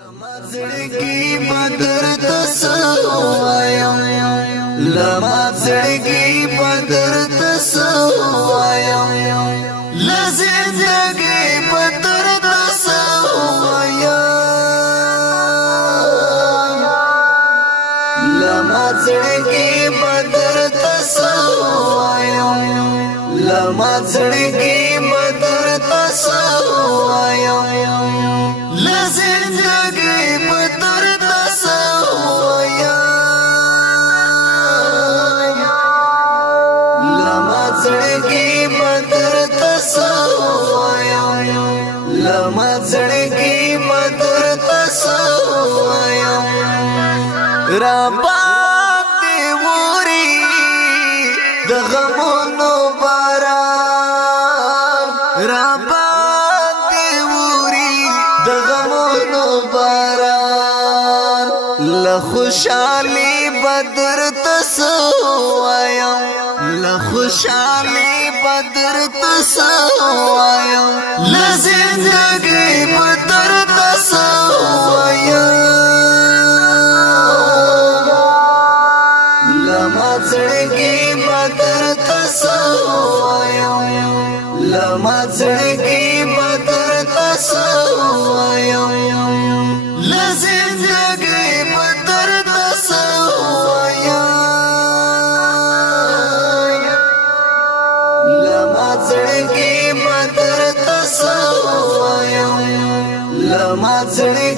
لما زړګي بدر تسوایا لما زړګي بدر تسوایا لزندګي بدر تسوایا لما زړګي بدر تسوایا لما زړګي بدر تسوایا لزندگی بدر تسوایا لما زړګي بدر تسوایا لما زړګي بدر تسوایا رباب دی وری د غمونو باران رباب دی وری د غمونو باران لخوشالي بدر تسوایا لخوشالي بدر تسوایا لزندگی بدر تسوایا لما زړګي بدر تسوایا لما زړګي بدر تسوایا لزندگی بدر تسوایا لما زړګي بدر تسوایا لما زړګي